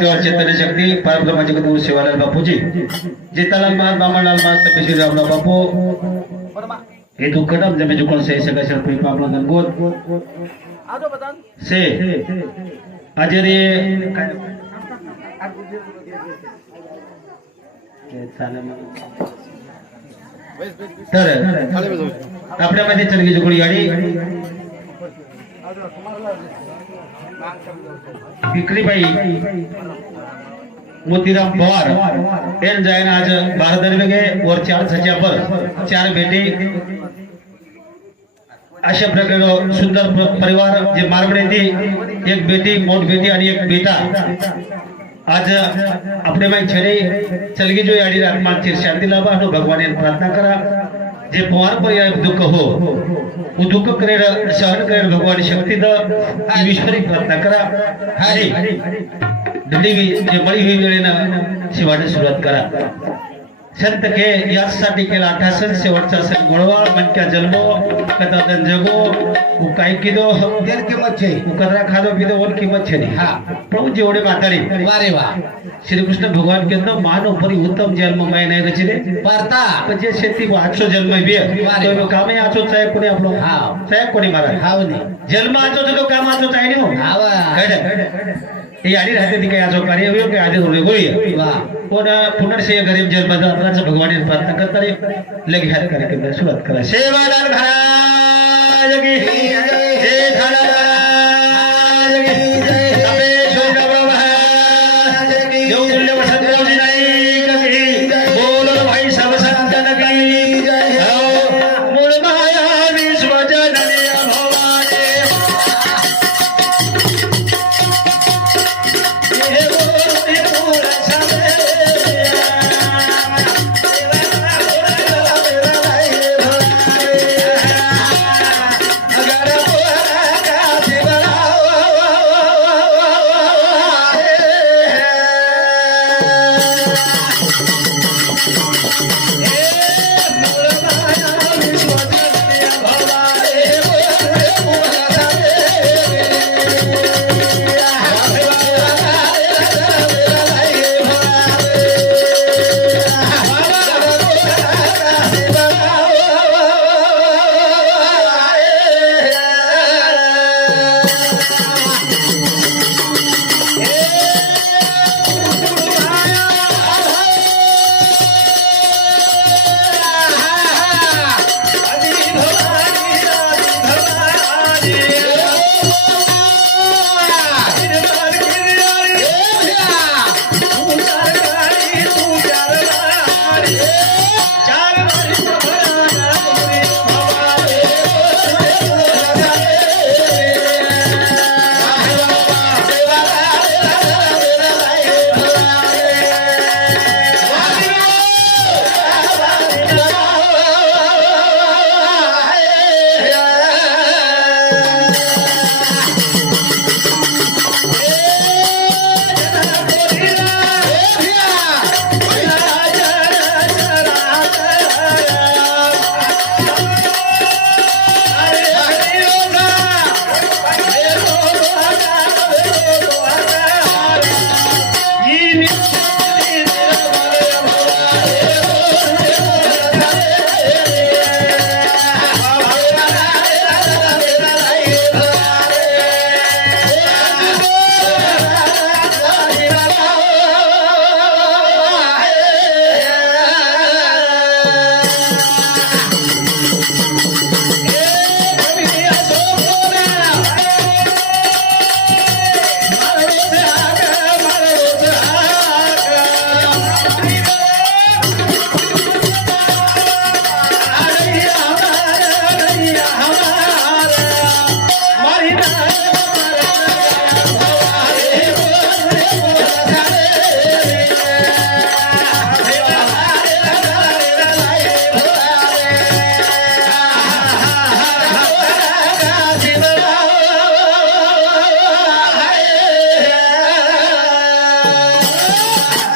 केवळ चैतन्य शक्ती परब्रह्माचे गुरु शिवालाल बापूजी जेतालाल महाराज बामणलाल महाराज तपेश्वरी रामराव बापू हे तू कदम जमे जो कौन से सगा शर्त पे पापला गंगोत से अजरे तर आपल्यामध्ये चलगी जुगडी गाडी विक्रीबाई मोतीराम पवार एन जायन आज 12 दरवेगे वर 4 सच्या पर 4 बेटे अशा प्रकारे सुंदर परिवार जे मारवडे ती एक बेटी मोठ बेटी आणि एक बेटा आज अपने में छड़े चलगी जो याडी आत्मा चिर शांति लाभा हो भगवान ने प्रार्थना करा जे पवार पर या दुख हो वो दुख करे सहन करे भगवान शक्ति द ईश्वरी प्रार्थना करा हारी दंडी जे मळी हुई वेळेनं शिवाने सुरुवात करा संत के यासाठी केला 88 शेवटचा सण गोळवाळ मनक्या जन्मो कदादन जगो उ काय किदो तेल किंमत छे उ कदरा खादो पिदो ओल किंमत छे हा प्रभु जेवढे मातारी वारे वा श्री कृष्ण भगवान के तो मानव परी उत्तम जन्म में नाही रचिले पारता म्हणजे शेती आठो जन्म बे तो कामे आचो चाय कोणी आपलो हा चाय कोणी मारा हाव नी जन्म आचो तो काम आचो चाय नी हावा कड ये आडी रहते थी काय आजो कार्य हुई के आदि होले गोळी वाह कोण पुनर्शय गरीब जन्मदाता भगवान ने प्रार्थना करता रे लगे हात कार्यक्रम सुरुवात करा सेवालाल महाराज की जय थालाराज की जय तपेश्वरी रामराव महाराज की देवतुल्य वसंतराव जी नाईक की बोलो भाई सब संतन की जय मूल माया विश्वजननी भवानी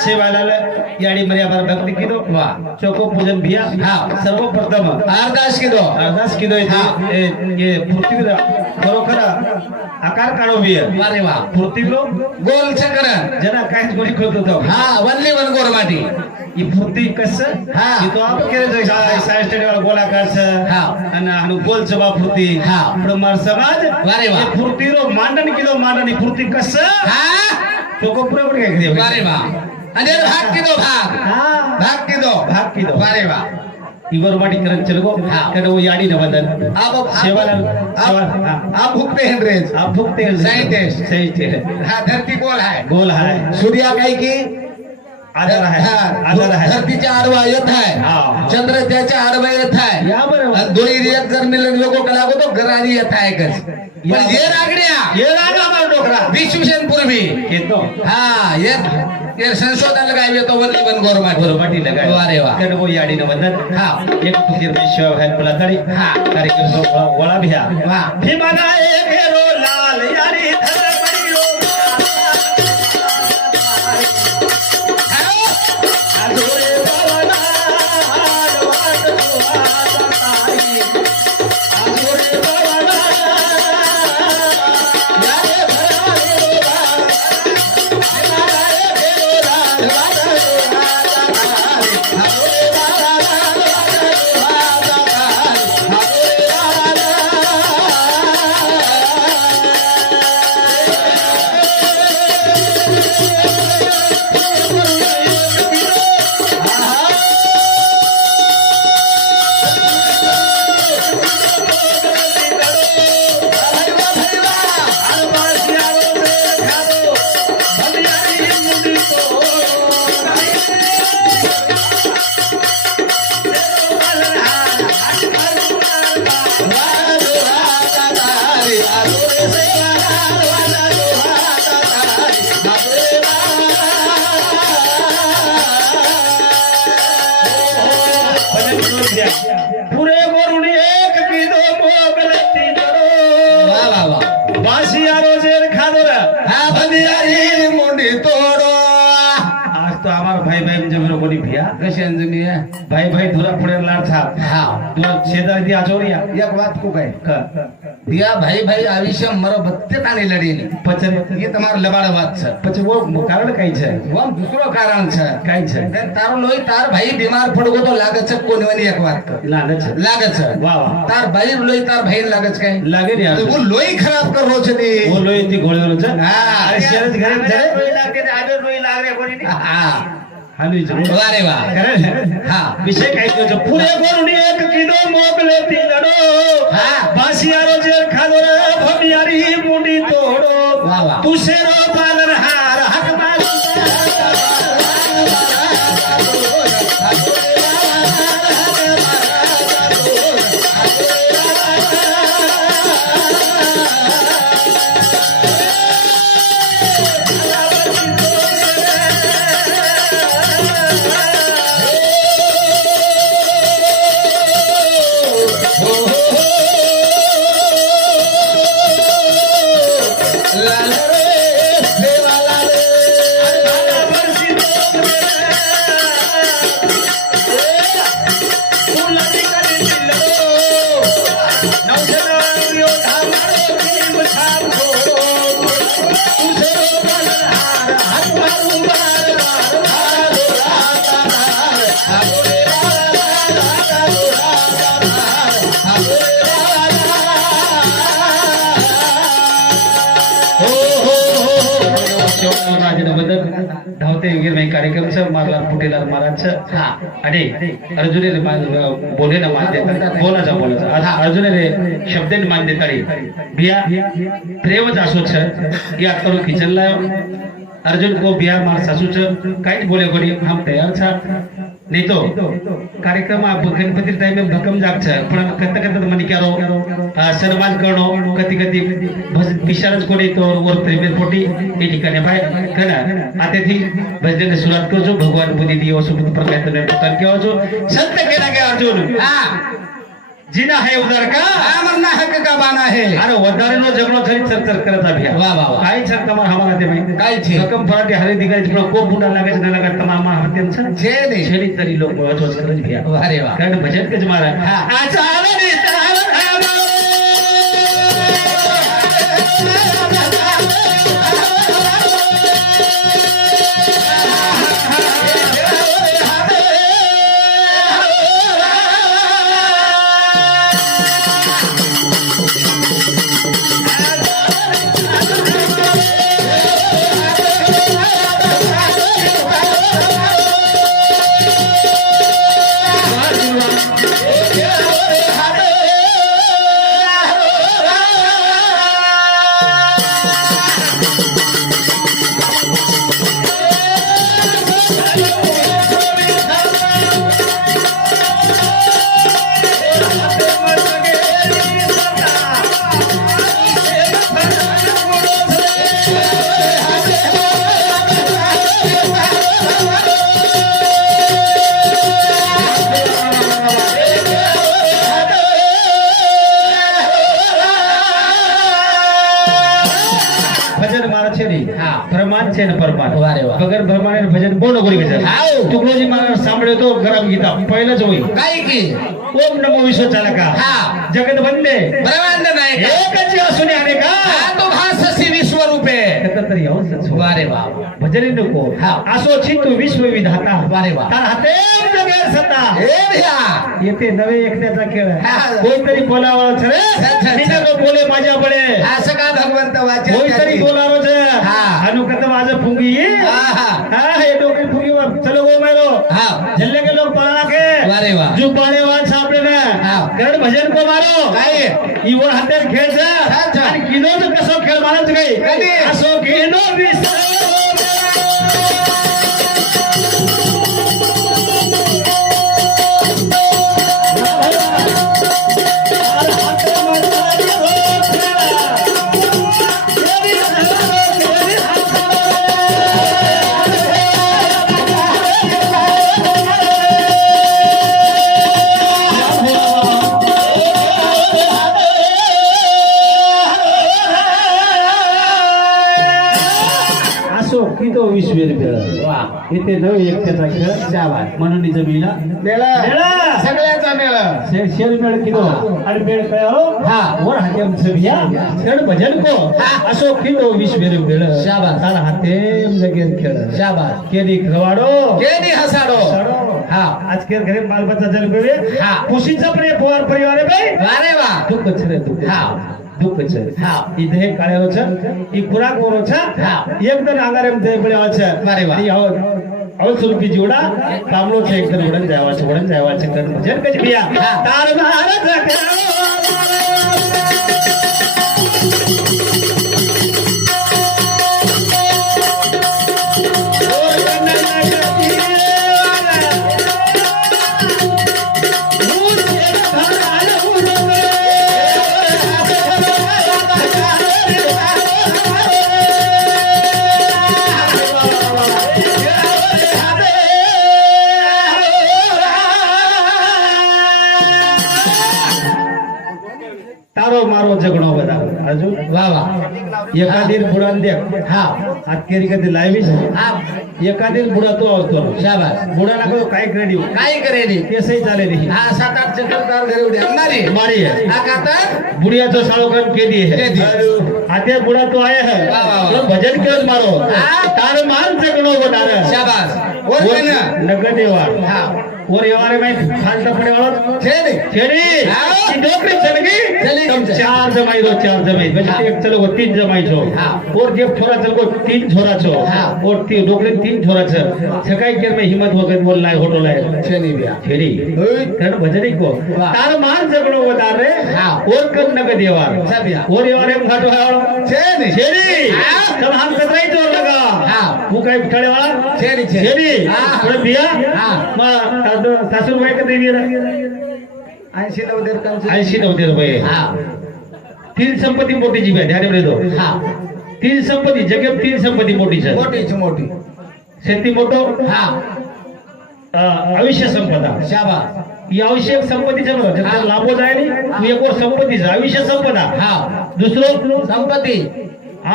सेवालाल याडी मर्यादा भक्ति कीधो वाह चोको पूजन भिया हाँ सर्वप्रथम अरदास कीधो ये पृथ्वी खरोखर आकार काढो भिय अरे वाह पृथ्वी लोक गोल चक्र जना काहीच गोळी करत होतो हा वनली वन गोरमाटी ही पृथ्वी कसं हाँ तो आप केले साइड स्टडी वाला गोलाकार छ हाँ आणि गोल चबा पृथ्वी हाँ पण मार समाज अरे वाह पृथ्वी रो मांडण कीधो मांडण ही पृथ्वी कसं हा चोको पुरे पण काय कीधो अरे वाह आणि भाग कीधो भाग हां भाग कीधो अरे वाह इवर माटी करन चलगो हाँ कड वो याडी न बदल आप सेवाला आप भुगते हैं अंग्रेज आप भुगते हैं सही थे हाँ धरती गोल है सूर्या काही की आधार है आधार है धरतीच्या आडवा येत आहे हाँ चंद्र त्याच्या आडवा येत आहे या बरोबर दोन्ही रियात जर मिलन लोक कलागो तो गरारी येत आहे कच पण ये रागड्या ये रागा मार डोकरा विश्वसेन पूर्वी केतो हाँ ये संशोधन लगाए तो वल्ली वन गोरमाटी गोरमाटी लगाए अरे वाह कड वो याडी न बदल हाँ एक फकीर विश्व है पलतड़ी हाँ कार्यक्रम वड़ा भी है वाह भीमना एक हेरो लाल यारी धर पड़ियो अधूरे भवना वाट दुआताई अधूरे भवना यारे भरारे रोबा हमारा एक हेरो लाल वाट दुआताई अधूरे भवना वाट पुरे गोरुणी एक कीधो मोगलती करो वाह वाह वाह बासिया रोजेर खादोरा हाँ बंदियारी मुंडी तोड़ो आज तो हमारा भाई भाई में जब कोणी भिया कशी अंजनी है भाई भाई धुरा पुढे लाड था हाँ तुला शेजार दी आचोरिया एक बात को कहे का दिया भाई भाई आविष्य मरो बत्ते तानी लड़ी नहीं पचर ये તમારો લબાડ વાત છે પછી वो कारण કઈ છે वो दूसरो कारण છે કઈ છે તારો લોહી તાર ભાઈ બીમાર પડગો તો લાગે છે કોનવાની એક વાત કર લાગે છે લાગે છે વાહ વાહ તાર ભાઈ લોહી તાર ભાઈ લાગે છે કઈ લાગે ને તો वो લોહી ખરાબ કરવો છે ની वो लोई ती गोळेलो છે હા अरे शेरच घरे चले લોહી લાગે આજે લોહી લાગે કોની હા हालू जरूर વારે વાહ करे હા विषय काय तो पुरे गोरुणी एक कीधो मोगलती लडो हाँ बासिया रोजेर खादोरा भमियारी मुंडी तोड़ो वाह वाह तुसेरो पालन हार हक मारू धावते गिरमे कार्यक्रम से मारला फुटेला महाराज हाँ आणि अर्जुने बोले ना मान देता बोला जा अर्जुने रे शब्दे मान देताडी बिया प्रेमच असो छ या करो किचनला अर्जुन को बिया मार सासू छ काहीच बोले कोणी हम तयार छा नहीं तो कार्यक्रम आप गणपति टाइम में भकम जाग छ पण कत्त कत्त मनी क्यारो सन्मान करणो कधी कधी विचारच कोणी तो वर प्रेमेर पोटी ए ठिकाणी बाय कना आतेથી भजन सुरुवात करजो भगवान बुद्धी दियो सुबुद्ध प्रकाश ने पतन केवा जो संत केला के अर्जुन हाँ जीना है उधर का हा मरना हक का बाना है अरे वदारेनो जगनो थरी चरचर करत अभिया वाह वाह वाह काय छक तमार हमारा ते भाई काय छे रकम फराटे हरे दिगाई पण को बुंडा लागे न लगा तमाम हत्याम छ छे ने छेडी तरी लोक वचवच करत भिया अरे वाह कारण भजन के जमारा हा. आचारणी भजन मारा छेरी હા. પ્રમાણ છે ને પરમાન વાહ રે વાહ. વગર પ્રમાણે ભજન બોનો કરી ભજન હાઉ. ટુકડોજી મારા સાંભળ્યો તો ગરમ ગીતા પહેલા જ હોય काय की ओम नमो विश्व चालका हा. जगत वंदे ब्रह्मांड नायक एकच असुने अनेका हा तो भाससी विश्व रूपे तरी अवसच वाह रे वाह भजन नको हा. असो चित्त विश्व विधाता वाह रे वाह. तार हाते जगेर सत्ता ए भैया येते नवे एकट्याचा खेळ हा. कोणतरी बोलावं छे अच्छा. निजा तो बोले माझ्या बळे असं का भगवंत वाचा कोणतरी बोलावं छे हा. अनुकत माझं फुंगी हा हा हा हे डोके फुंगी चलो गो मेलो हा झल्ले के लोग पळा के वाह रे वाह. जो पाणे वाट सापडे ना हा. कारण भजन को मारो काय इवर हातात खेळचा अच्छा. आणि किलोच कसं खेळ मारायचं कधी? काही असो किलो तो विश्वेर खेळ वाह इथे नव एकट्याचा खेळ शाबास म्हणून जमीला मेळा मेळा. सगळ्याचा मेळा शेर मेळ किलो आणि मेळ कळो हा. वर हातेम छबिया खेळ भजन को हा. असो किलो विश्वेर खेळ शाबास. तार हातेम जगेर खेळ शाबास केली खवाडो केनी हसाडो हा आज केर घरे बालबच्चा जल बेवे हा. खुशीचा प्रे पोर परिवार बे वाह रे वाह दुःख छरे दुःख हा. दुःख छे हा. इथे काळेलो छ ई खुराक ओरो छ हा. एकदम आगारेम ते बळे छ अरे वा. ई अवल स्वरूपी जोडा कामलो छे एकदम उडन जावा छे कर भजन कच बिया हा. तार भारत तारो मारो जगणो बदा अजून वाह वाह एखादी बुडान देख हा आज केरी कधी लाईव्ह છે हा एखादी बुडा तो આવતો शाबास बुडा નાખો કાઈ ક્રેડિટ काय करेली કેસઈ ચાલે રહી हा 7-8 चक्रदार घरी उड्या मारी मारी है हा काता बुढ़िया तो सालों कर के दिए है के दिए. आते बुढ़ा तो आए हैं वाह, वाह, वाह. तो भजन के मारो हाँ. तार मान से गणो बता रहे शाबास और कहना नगद देवा हा और येवारे में फालता पड़े वाला छेनी छेड़ी हाँ. की नौकरी चलेगी चलेगी. तब 4 जमाई दो 4 जमाई बस हाँ. एक चलो 3 जमाई छो हाँ. और जब छोरा चल को 3 छोरा छो हाँ. और 3 नौकरी 3 छोरा छ सकाई केर में हिम्मत वगैरह बोल लाए होटो लाए छेनी बिया छेड़ी ओए. कारण भजन को वाह. तार मान से गणो बता रहे हाँ. और कब नगद देवा सब या. और येवारे में घाटो है छेनी छेड़ी हाँ. तब हम कतराई तो लगा हाँ. वो काय ठळे वाला छेनी छेड़ी हाँ. थोड़ा बिया हाँ. मग सासू बाई कधी दिला 80-90 कंस 80-90 रुपये हा तीन संपत्ती मोठीची बॅ ध्यान मध्ये दो हा तीन संपत्ती जगेत तीन संपत्ती मोठी છે मोठी मोठी शेती मोठो हा आयुष्य संपदा शाबास ही आवश्यक संपत्तीचं बघ हा. लाभो जाय नाही एक वर संपत्तीचं आयुष्य संपदा हा दुसरं संपत्ती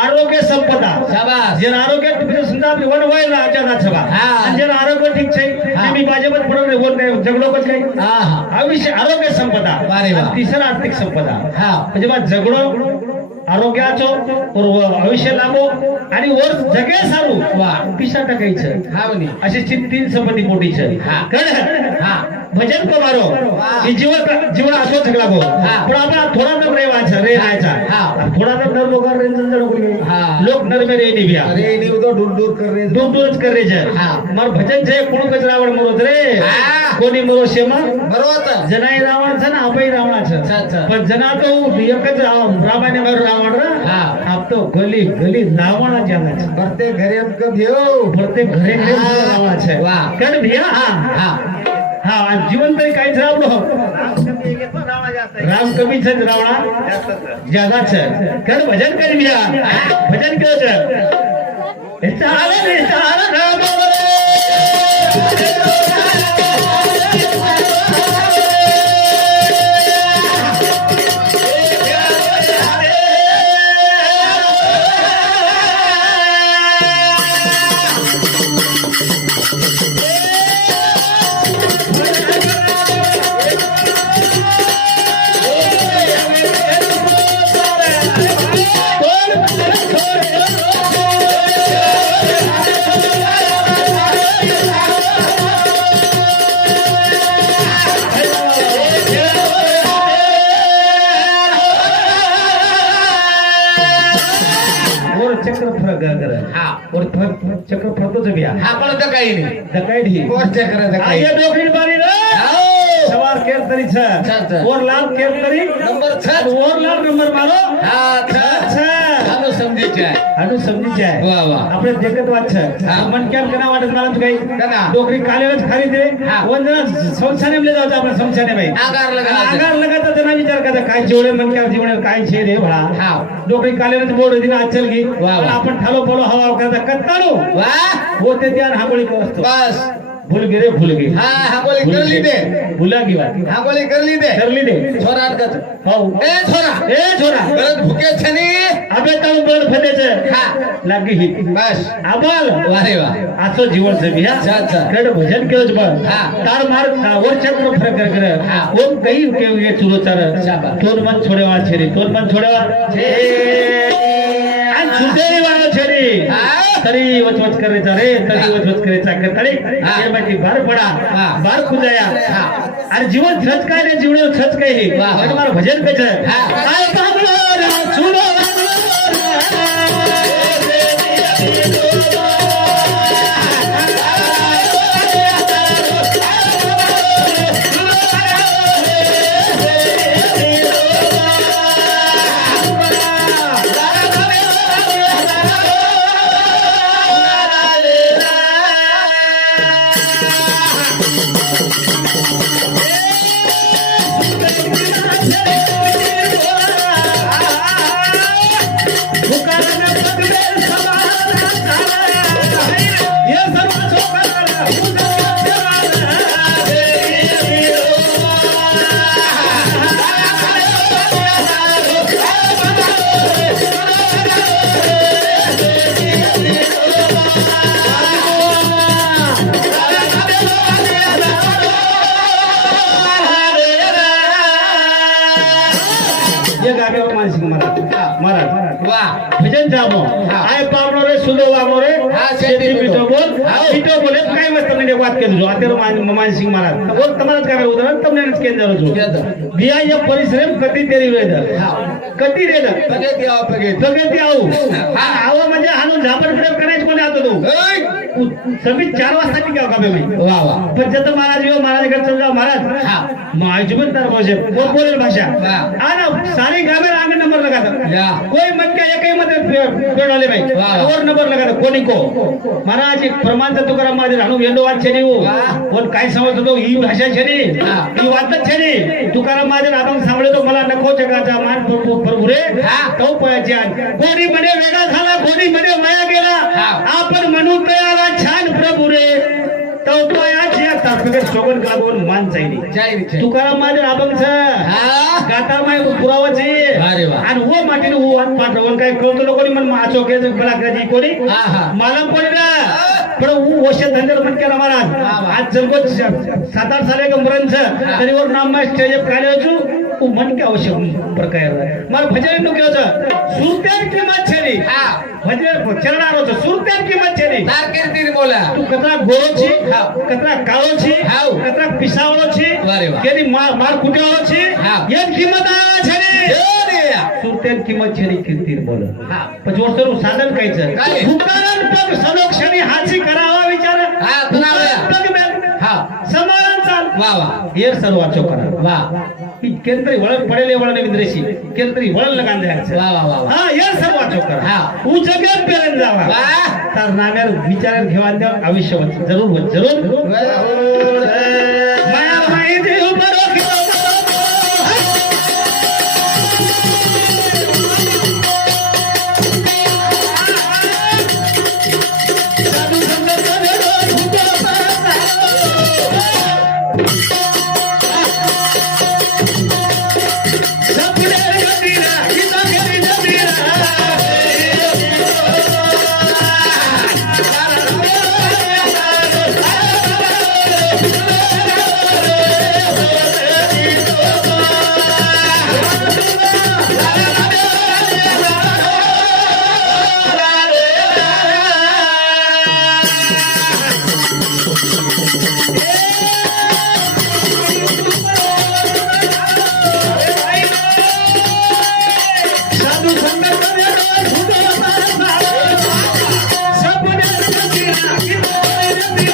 आरोग्य संपदा शाबास જેના આરોગ્ય સુંદર આપણે વન હોય ના આચાર છવા હા. અને જેના આરોગ્ય ઠીક છે હા. એની બાજુમાં પડો ને વન ઝઘડો કઈ કઈ हा हा આયુષ્ય આરોગ્ય સંપदा વારે વાહ. तिसरा आर्थिक संपदा हा म्हणजे मग झगडो आरोग्याचो वर आयुष्य लाभो आणि वर जगे सारू वा. पिसा टाकायचं हा म्हणे अशी तीन संपत्ती मोठी છે हा. कळ हा भजन कमारो वा. हे जीवन असो लागो हा. पण आपण थोडा तर रेवायचा रेहायचा हा. थोडा तर नर लोक हा. लोक नर में रे निभिया अरे नहीं वो तो दूर दूर कर रहे दूर दूरच करे છે हा. मार भजन છે कोण कचरावड मरोत रे हा. कोणी मरो शेमा बरोबर जनाई रावण છે ને આપઈ રાવણ છે अच्छा. પણ જના તો એક જ રામાયण માં રાવણ રે हा. આપ તો ગલી ગલી રાવણ જ જાણે છે भरते घरे हमको देव प्रत्येक घरे घरे हा. रावण છે वा. कण भैया हा हा हा आणि जीवन तरी काय છે આપણો राम कमी છે ને રાવણા ज्यादा છે કણ ભજન કરી ભैया ભજન કયો છે એ ચાલે ને ચાલે રામ चक्र फरक कर हा और चक्र फरतो છે ભैया हा पण तर काही नाही दकाई ढी और चक्र આ काही ये डोकरी बारी रे सवार केर तरी છે अच्छा. और लाल केर तरी नंबर 6 और लाल नंबर मारो हा अच्छा आलो समजी जाय આનું સમજી જાય વાહ વાહ આપણે દેખત વાત છે હા. મન કેમ કના વાટત માલમ કઈ કના? ડોકરી કાલેજ ખરીદે હા. વંદના સંસાને ले जाऊ આપણે સંસાને ભાઈ आगार लगायचं. आगार लगाता त्यांना विचार करता काय जेवढे मन क्या जीवन काय छे रे भळा हा डोकरी कालेज बोर्ड दिन आचल गी वाह, वाह. आपण ठालो बोलो हवा करता कत्ताळू वाह होते त्या हागोळी असतो बस भूल गे रे भूल गे हा हा बोली कर ली दे भुला गी बात हा बोली कर ली दे करली दे छोरा अडकत हो ए छोरा ए छोरा गरज भुके छनी अबे ताऊ बळ फदेचे हा लागी ही बस आबाल वारे वा आसो जीवन से भैया अच्छा, अच्छा. कड भजन केवच बळ हा. तार मार वर चक्र फरक कर कर हा. ओम कई के ये चुरो चार शाबास. तोर मन छोडेवा छेरी तोर मन छोडेवा छे आणि सुतेरी वाळो छेरी हा. तरी वचवच करायचा रे तरी हा. वचवच करायचा कर तरी हा. ये माहिती बार पडा हा. बार खुजाया हा. आणि जीवन छच काय रे जीवन छच काय हे वाह, वाह. आणि मार भजन कच हा. काय काबलो रे सुनो मानसिक महाराज वाह भजन जामो हा. आय पावनो रे सुदो वागनो रे हा, शेती शेती पिठो बोल हा. पिठो बोले काय मत તમને વાત કરી જો અત્યારે માનસિંહ મહારાજ બોલ તમારા કામે ઉદાહરણ તમને જ કેન્દ્ર છું કેન્દ્ર. દિયા ये परिश्रम कधी तेरी वेद हा. कधी रेद पगे द्या पगे सगळ्यात आऊ हा. आवा म्हणजे हाणून झापड फिरप करायच कोणी आता तू सगळी 4 वाजता टिकाव का बे वाह वाह पण जत महाराज येऊ महाराजकडे चल जाऊ महाराज हा. मायजबन तर भाषे बोलेल भाषा वाह. आना सारी गावे आगे नंबर लगाता या कोई मन क्या एकही मध्ये पेडवले भाई वाह. और नंबर लगाता कोणी को महाराज एक प्रमाण तुकाराम माझे राणू येंडो वाट छेनी हो वाह. कोण काय समजतो तो ही भाषा छेनी हा. ही वाटच छेनी तुकाराम माझे आपण सांभळे तो मला नको जगाचा मान प्रभू रे हा. तो पयाचे कोणी म्हणे वेगळा झाला कोणी म्हणे माया गेला हा. आपण म्हणू तयारा छान प्रभू रे तो पयाचे तारपे शोभन कागोन मान चाहिए जय विठ्ठल. तुकाराम माझ्या अभंग हा गातार माय पुरावाची अरे वा. आणि वो माटीने वो हात पाठवून काय कळतो कोणी मन माचोकेचं कलाकाराची कोणी हा हा मला कोणी ना पण वो वशे धंदेर पण केला महाराज आज जमको 7-8 साले गमरंच तरी वर नाम मा स्टेज पे काले होचू वो मन के आवश्यक प्रकार मार भजन नु केलं सुरत्यार किंमत छेली हा भजन चरणार होतं सुरत्यार किंमत छेली तार कीर्ती बोला तू कतरा गोरोची हाव. कतरा काळोची हाव. कतरा पिसावळोची वारे वा. केली मार कुटेवळोची हाव. एक किंमत छेली सुरत्यार किंमत छेली कीर्तीर बोल हा. पण जोरसरू साधन कायचं काय? भूतान पग सलोक्षणी हाची करावा विचार हा, तुनावया. पग बॅग. हा समान चाल वा वा येर सर्व वाचो करा वा केंद्री वळण पडेले वळण विंद्रेशी केंद्री वळण लगान द्यायचं वा वा वा हा येर सर्व वाचो करा हा. उजगेत पेरन जावा वा तर नागर विचार घेवान द्या अवश्य होत जरूर होत जरूर माया माहिती उपरो साधू संत करे फुटो सपने गतीरा गीता करी जतीरा साधू संत करे फुटो सपने गतीरा गीता करी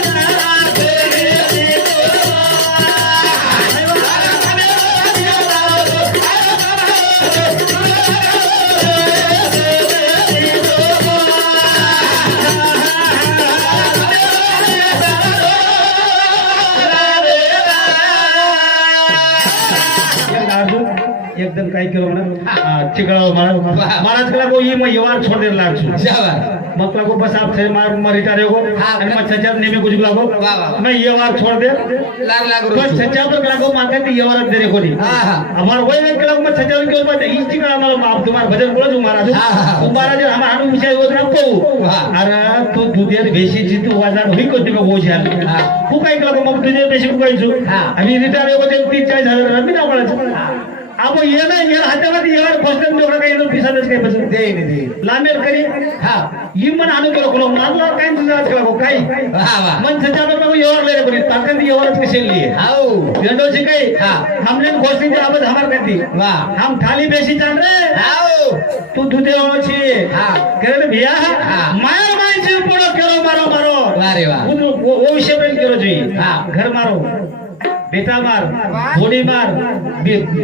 एकदम काय केलं म्हणा चिकळाव महाराज कला को ये मैं यवार छोड़ दे लाग छु शाबाश मकला को बस आप से मार रिटायर हो हाँ, आणि मग सचार नेमे कुछ लागो वाह, वाह. मैं ये वार छोड़ दे लाग लाग पण रोज सचार पर लागो मानते ती ये वार दे रे कोणी हा हा हमार वय में कला मग सचार के ऊपर इस चिकळा मला माफ तुम्हार भजन बोलो तू महाराज हाँ, हाँ. तू महाराज हम हानु विषय होत ना को वाह. अरे तू दुधेर भेशीची तू वाजार होई कोती को बोझाल हाँ. तू काय केलं मग तुझे भेशी को कायचू हाँ. आम्ही रिटायर होते 30-40 मी ना पडायचं अब ये ना ये हातामध्ये येणार फर्स्ट जोडा काही इथं पिसादच काय बस दे दे लांबेर करी हा ही मन आणू केलं कोण मारला काय तुझा केला काय वा वा मन सचा तो येवर ले कोणी ताकद येवरच कशेल लिए आओ गंडोची काय हाँ. हमने घोषणी दे आवाज हमार करती वाह हम थाली बेसी चाल रे आओ तू दुधे ओळची हाँ. करे भैया हाँ. मार मायची पुढं केलो मारो मारो वारे वा वो विषय पण केलो जी हाँ. घर मारो बेटा मार घोडी मार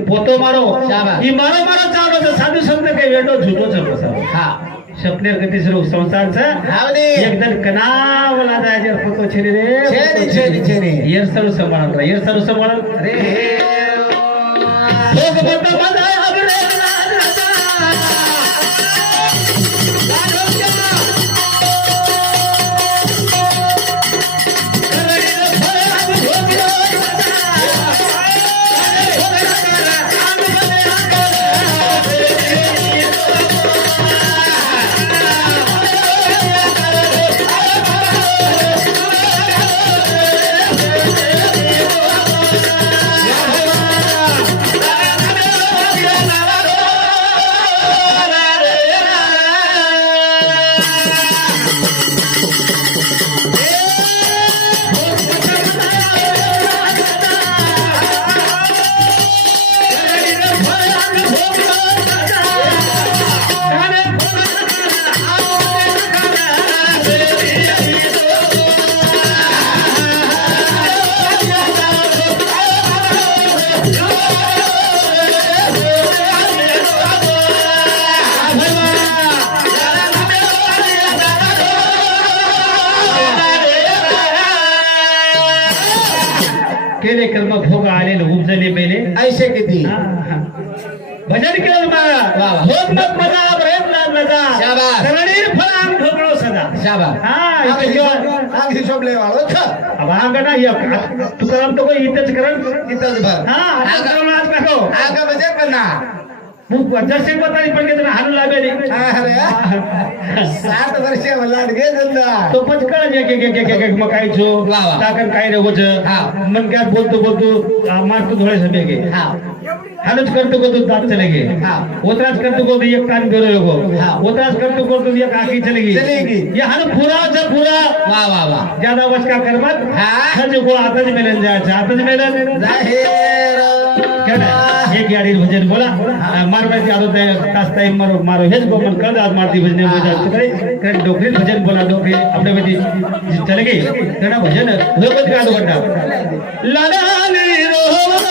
पोतो मारो शाबास. ही मारो मारो चालू होतं. साधू संत काही वेटो झुटो चलो हा स्वप्नेर गती सुरू संसारचं हावनी एकदम कनावला जायचे फोटो छेरी रे छेरी छेरी छेरी येर सर्व सांभाळून रा येर सर्व सांभाळून अरे भोग बता बजा अबरे केले कर्म भोग आले उपजले मेले ऐसे किती भजन केलं मला वा वा. भोग मग मला प्रयत्न नजा शाबास. करणी फळांग ढोकळो सदा शाबास. हा आग इथे हिशोब जेव्हा आग हिशोब लय वाळो छ आग ना तुकाराम तो कोई इथेच करण इथंच भर हा आग आज काढो आग म्हणजे कन्ना जसे बतारी पण घेतो हाणू लागेल अरे 7 वर्ष मला गे धंदा तो पचकळ एक मग काय छो वा वा. ताकन काय रे होच हा. मन काय बोलतो मारतो थोडे सभे गे हा हालच करतो को तो दांत चले गे हा. ओतराज करतो को तो एक कान बेरो को हा. ओतराज करतो को तो एक आंखी चलेगी चलेगी. ये हाल पूरा से पूरा वा वा वा ज्यादा वच का करमत हा. खज को आतज मिलन जायचं आतज मिलन जाहीर एक गाडी भजन बोला मारवायची आदत आहे तास टाइम मारो मारो हेच गोमन कळ आज मारती भजन कारण डोकरी भजन बोला डोकरी आपल्या मध्ये चले गई त्यांना भजन लोकच गातो म्हणतात लालानी रोवे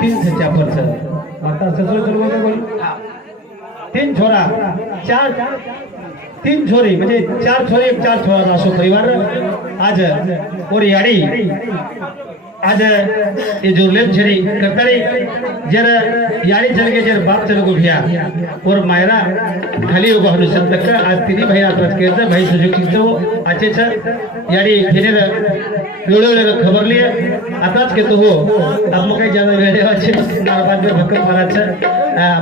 तीन आता तीन छोरा चार तीन छोरी म्हणजे चार छोरी एक चार छोरा असो परिवार आज और याडी आज ये जुरलेम छरी करतारी जर याडी चल के जर बाप चल को भिया और मायरा खाली होगो हनुसन तक आज तिनी भाई आत्मच केरता भाई सुजुकी तो अच्छे छ याडी फिरेल वेळोवेळ खबर लिए आताच घेतो हो अब मग काही ज्यादा वेळ देवाचे मारा बाद में भक्कम महाराज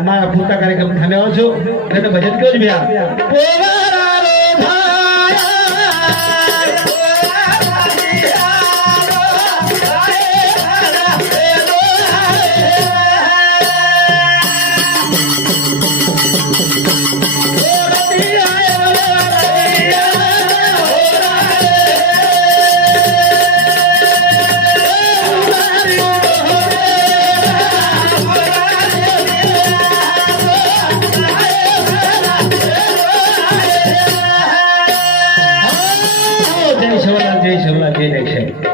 मारा पुरता कार्यक्रम थांबेवा छो नाही तर भजन केवच भिया पोवारा रो भाया जय शिवलाल जय शिवलाल जय जय शिव